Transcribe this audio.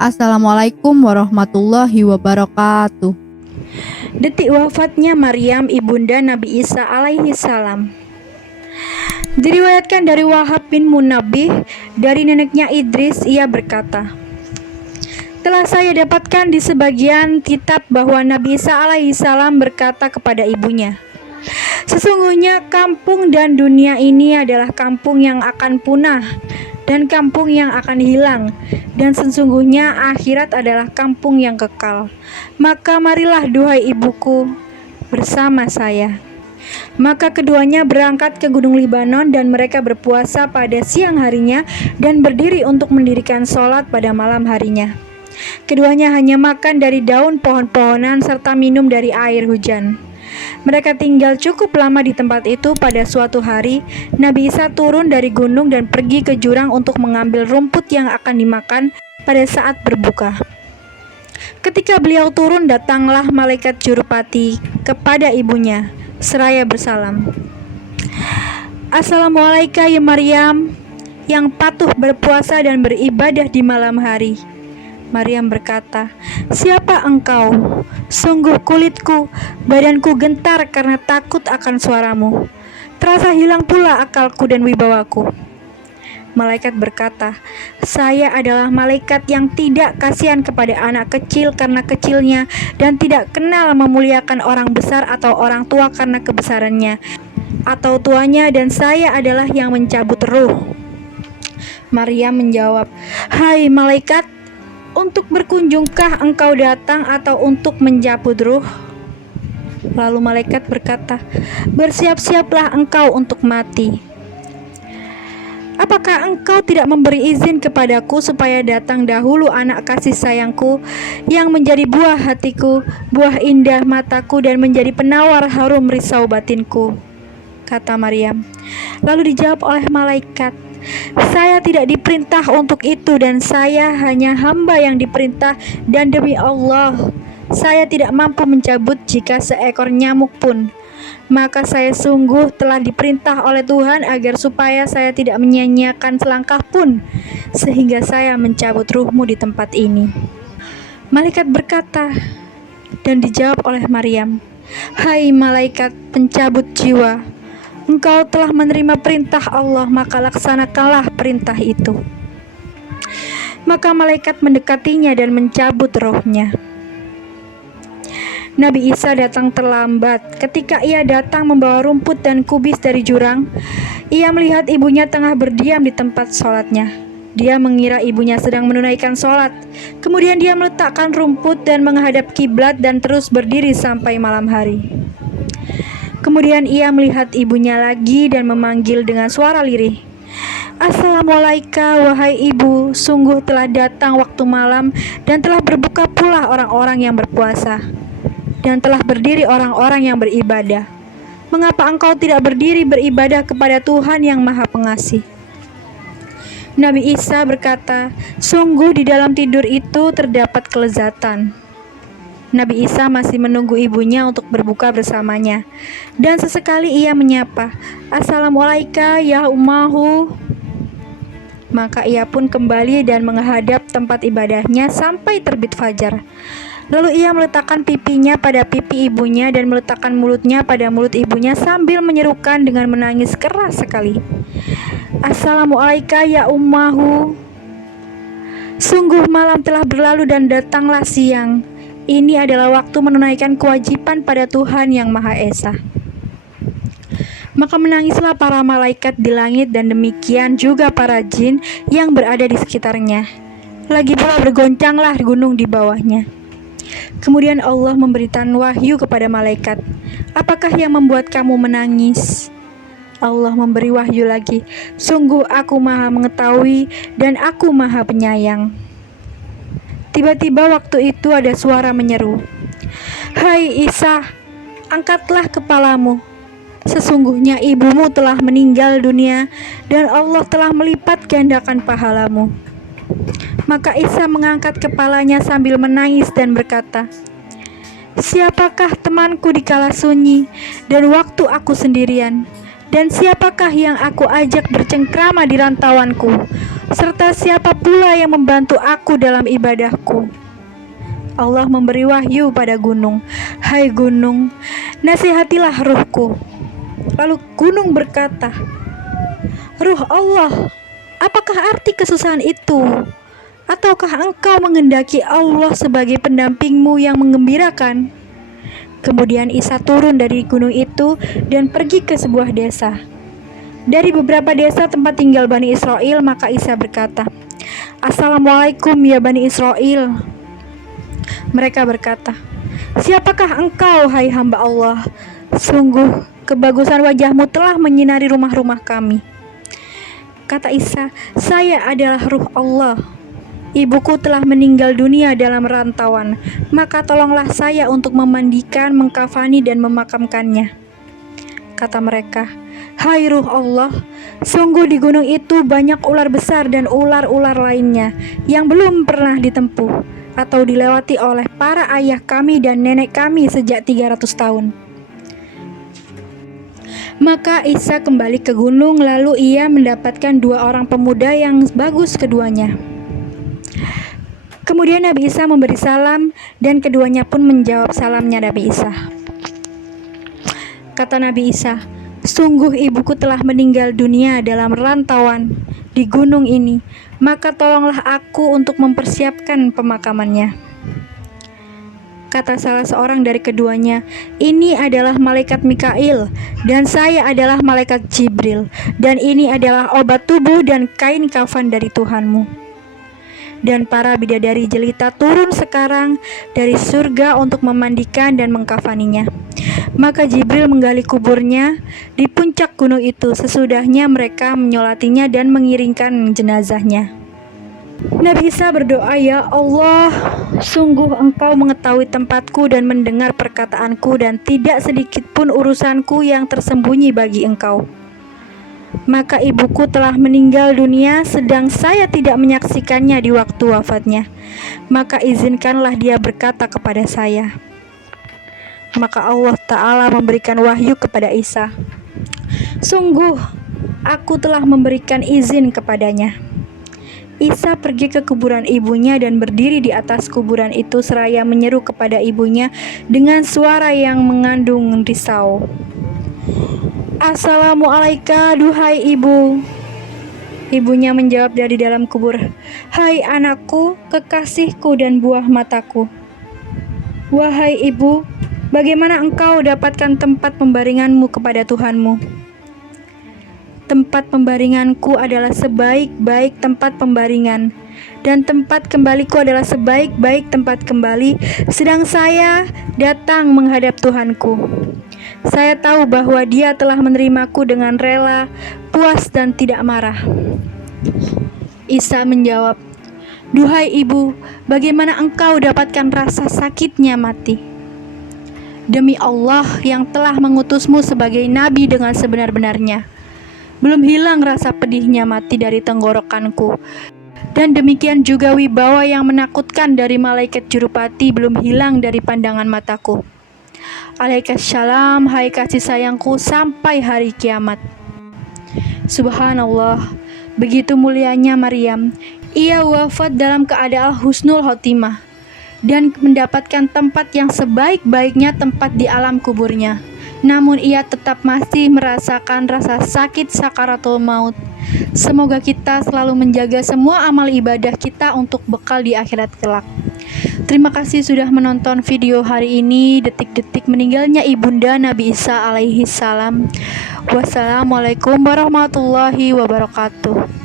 Assalamualaikum warahmatullahi wabarakatuh. Detik wafatnya Maryam ibunda Nabi Isa alaihi salam. Diriwayatkan dari Wahab bin Munabbih dari neneknya Idris, ia berkata, telah saya dapatkan di sebagian kitab bahwa Nabi Isa alaihi salam berkata kepada ibunya, sesungguhnya kampung dan dunia ini adalah kampung yang akan punah dan kampung yang akan hilang, dan sesungguhnya akhirat adalah kampung yang kekal. Maka marilah duhai ibuku bersama saya. Maka keduanya berangkat ke Gunung Libanon dan mereka berpuasa pada siang harinya dan berdiri untuk mendirikan sholat pada malam harinya. Keduanya hanya makan dari daun pohon-pohonan serta minum dari air hujan. Mereka tinggal cukup lama di tempat itu. Pada suatu hari, Nabi Isa turun dari gunung dan pergi ke jurang untuk mengambil rumput yang akan dimakan pada saat berbuka. Ketika beliau turun, datanglah malaikat jurupati kepada ibunya, seraya bersalam. Assalamualaikum ya Maryam, yang patuh berpuasa dan beribadah di malam hari. Maryam berkata, siapa engkau? Sungguh kulitku, badanku gentar karena takut akan suaramu. Terasa hilang pula akalku dan wibawaku. Malaikat berkata, saya adalah malaikat yang tidak kasihan kepada anak kecil karena kecilnya dan tidak kenal memuliakan orang besar atau orang tua karena kebesarannya atau tuanya, dan saya adalah yang mencabut ruh. Maryam menjawab, hai malaikat, untuk berkunjungkah engkau datang atau untuk mencabut ruh? Lalu malaikat berkata, bersiap-siaplah engkau untuk mati. Apakah engkau tidak memberi izin kepadaku supaya datang dahulu anak kasih sayangku yang menjadi buah hatiku, buah indah mataku, dan menjadi penawar harum risau batinku? Kata Maryam. Lalu dijawab oleh malaikat, saya tidak diperintah untuk itu dan saya hanya hamba yang diperintah, dan demi Allah, saya tidak mampu mencabut jika seekor nyamuk pun. Maka saya sungguh telah diperintah oleh Tuhan agar supaya saya tidak menyia-nyiakan selangkah pun, sehingga saya mencabut ruhmu di tempat ini. Malaikat berkata, dan dijawab oleh Maryam, hai malaikat pencabut jiwa, engkau telah menerima perintah Allah, maka laksanakanlah perintah itu. Maka malaikat mendekatinya dan mencabut rohnya. Nabi Isa datang terlambat. Ketika ia datang membawa rumput dan kubis dari jurang, ia melihat ibunya tengah berdiam di tempat sholatnya. Dia mengira ibunya sedang menunaikan sholat. Kemudian dia meletakkan rumput dan menghadap kiblat dan terus berdiri sampai malam hari. Kemudian ia melihat ibunya lagi dan memanggil dengan suara lirih, Assalamualaikum wahai ibu, sungguh telah datang waktu malam dan telah berbuka pula orang-orang yang berpuasa dan telah berdiri orang-orang yang beribadah. Mengapa engkau tidak berdiri beribadah kepada Tuhan yang Maha Pengasih? Nabi Isa berkata, sungguh di dalam tidur itu terdapat kelezatan. Nabi Isa masih menunggu ibunya untuk berbuka bersamanya, dan sesekali ia menyapa, Assalamualaikum ya ummahu. Maka ia pun kembali dan menghadap tempat ibadahnya sampai terbit fajar. Lalu ia meletakkan pipinya pada pipi ibunya dan meletakkan mulutnya pada mulut ibunya sambil menyerukan dengan menangis keras sekali, Assalamualaikum ya ummahu. Sungguh malam telah berlalu dan datanglah siang. Ini adalah waktu menunaikan kewajiban pada Tuhan yang Maha Esa. Maka menangislah para malaikat di langit dan demikian juga para jin yang berada di sekitarnya. Lagi pula bergoncanglah gunung di bawahnya. Kemudian Allah memberikan wahyu kepada malaikat, apakah yang membuat kamu menangis? Allah memberi wahyu lagi, sungguh aku Maha mengetahui dan aku Maha penyayang. Tiba-tiba waktu itu ada suara menyeru, hai Isa, angkatlah kepalamu. Sesungguhnya ibumu telah meninggal dunia dan Allah telah melipat gandakan pahalamu. Maka Isa mengangkat kepalanya sambil menangis dan berkata, siapakah temanku di kala sunyi dan waktu aku sendirian? Dan siapakah yang aku ajak bercengkrama di rantauanku? Serta siapa pula yang membantu aku dalam ibadahku? Allah memberi wahyu pada gunung, "Hai gunung, nasihatilah ruhku." Lalu gunung berkata, "Ruh Allah, apakah arti kesusahan itu? Ataukah engkau menghendaki Allah sebagai pendampingmu yang menggembirakan?" Kemudian Isa turun dari gunung itu dan pergi ke sebuah desa. Dari beberapa desa tempat tinggal Bani Israel, maka Isa berkata, "Assalamualaikum ya Bani Israel." Mereka berkata, "Siapakah engkau, hai hamba Allah? Sungguh, kebagusan wajahmu telah menyinari rumah-rumah kami." Kata Isa, "Saya adalah ruh Allah. Ibuku telah meninggal dunia dalam rantauan, maka tolonglah saya untuk memandikan, mengkafani, dan memakamkannya." Kata mereka, "Hai ruh Allah, sungguh di gunung itu banyak ular besar dan ular-ular lainnya yang belum pernah ditempuh atau dilewati oleh para ayah kami dan nenek kami sejak 300 tahun. Maka Isa kembali ke gunung, lalu ia mendapatkan 2 orang pemuda yang bagus keduanya. Kemudian Nabi Isa memberi salam dan keduanya pun menjawab salamnya Nabi Isa. Kata Nabi Isa, "Sungguh ibuku telah meninggal dunia dalam rantauan di gunung ini, maka tolonglah aku untuk mempersiapkan pemakamannya." Kata salah seorang dari keduanya, "Ini adalah malaikat Mikail dan saya adalah malaikat Jibril, dan ini adalah obat tubuh dan kain kafan dari Tuhanmu." Dan para bidadari jelita turun sekarang dari surga untuk memandikan dan mengkafaninya. Maka Jibril menggali kuburnya di puncak gunung itu. Sesudahnya mereka menyolatinya dan mengiringkan jenazahnya. Nabi Isa berdoa, "Ya Allah, sungguh Engkau mengetahui tempatku dan mendengar perkataanku, dan tidak sedikit pun urusanku yang tersembunyi bagi Engkau. Maka ibuku telah meninggal dunia sedang saya tidak menyaksikannya di waktu wafatnya. Maka izinkanlah dia berkata kepada saya." Maka Allah Ta'ala memberikan wahyu kepada Isa, "Sungguh, aku telah memberikan izin kepadanya." Isa pergi ke kuburan ibunya dan berdiri di atas kuburan itu seraya menyeru kepada ibunya dengan suara yang mengandung risau, "Assalamualaikum, duhai ibu." Ibunya menjawab dari dalam kubur, "Hai anakku, kekasihku dan buah mataku." "Wahai ibu, bagaimana engkau dapatkan tempat pembaringanmu kepada Tuhanmu?" "Tempat pembaringanku adalah sebaik-baik tempat pembaringan, dan tempat kembaliku adalah sebaik-baik tempat kembali, sedang saya datang menghadap Tuhanku. Saya tahu bahwa Dia telah menerimaku dengan rela, puas dan tidak marah." Isa menjawab, "Duhai ibu, bagaimana engkau dapatkan rasa sakitnya mati? Demi Allah yang telah mengutusmu sebagai nabi dengan sebenar-benarnya, belum hilang rasa pedihnya mati dari tenggorokanku. Dan demikian juga wibawa yang menakutkan dari malaikat jurupati belum hilang dari pandangan mataku. Alaikassalam, hai kasih sayangku, sampai hari kiamat." Subhanallah, begitu mulianya Maryam. Ia wafat dalam keadaan husnul khotimah dan mendapatkan tempat yang sebaik-baiknya tempat di alam kuburnya. Namun ia tetap masih merasakan rasa sakit sakaratul maut. Semoga kita selalu menjaga semua amal ibadah kita untuk bekal di akhirat kelak. Terima kasih sudah menonton video hari ini, detik-detik meninggalnya ibunda Nabi Isa alaihi salam. Wassalamualaikum warahmatullahi wabarakatuh.